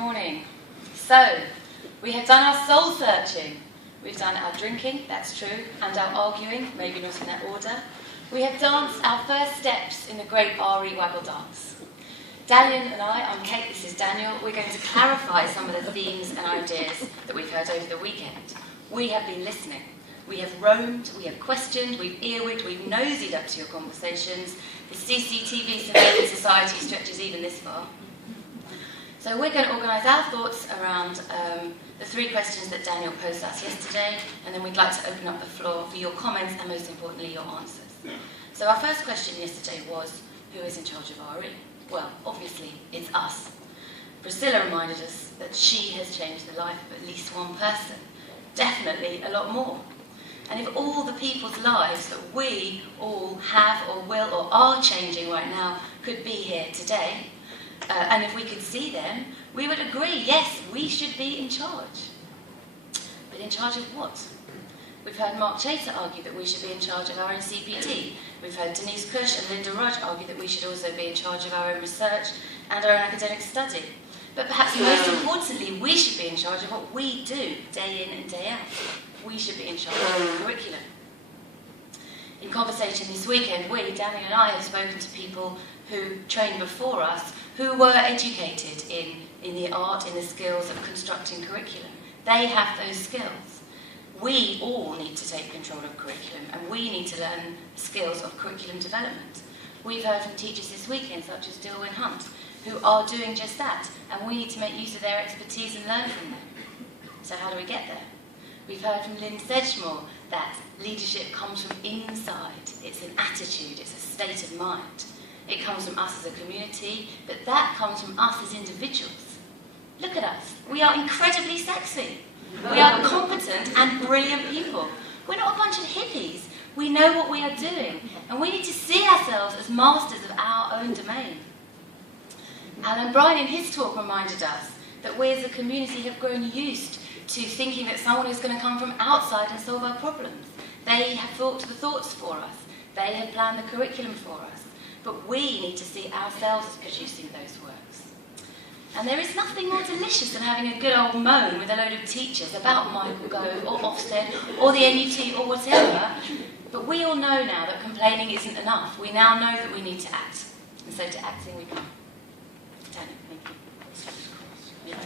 morning. So, we have done our soul searching. We've done our drinking, that's true, and our arguing, maybe not in that order. We have danced our first steps in the great RE Waggle dance. Daniel and I'm Kate, this is Daniel. We're going to clarify some of the themes and ideas that we've heard over the weekend. We have been listening. We have roamed, we have questioned, we've earwigged, we've nosied up to your conversations. The CCTV Surveillance Society stretches even this far. So we're going to organise our thoughts around the three questions that Daniel posed us yesterday, and then we'd like to open up the floor for your comments and, most importantly, your answers. So our first question yesterday was, who is in charge of RE? Well, obviously, it's us. Priscilla reminded us that she has changed the life of at least one person, definitely a lot more. And if all the people's lives that we all have or will or are changing right now could be here today, and if we could see them, we would agree, yes, we should be in charge. But in charge of what? We've heard Mark Chater argue that we should be in charge of our own CPD. We've heard Denise Cush and Linda Rudge argue that we should also be in charge of our own research and our own academic study. But perhaps most importantly, we should be in charge of what we do day in and day out. We should be in charge of the curriculum. In conversation this weekend, we, Daniel and I, have spoken to people who trained before us, who were educated in the art, in the skills of constructing curriculum. They have those skills. We all need to take control of curriculum, and we need to learn skills of curriculum development. We've heard from teachers this weekend, such as Dilwyn Hunt, who are doing just that, and we need to make use of their expertise and learn from them. So how do we get there? We've heard from Lynn Sedgmore that leadership comes from inside. It's an attitude, it's a state of mind. It comes from us as a community, but that comes from us as individuals. Look at us. We are incredibly sexy. We are competent and brilliant people. We're not a bunch of hippies. We know what we are doing, and we need to see ourselves as masters of our own domain. Alan Bryan in his talk reminded us that we as a community have grown used to thinking that someone is going to come from outside and solve our problems. They have thought the thoughts for us. They have planned the curriculum for us. But we need to see ourselves as producing those works. And there is nothing more delicious than having a good old moan with a load of teachers about Michael Gove or Ofsted or the NUT or whatever. But we all know now that complaining isn't enough. We now know that we need to act. And so to acting we come. Daniel, thank you. Yeah,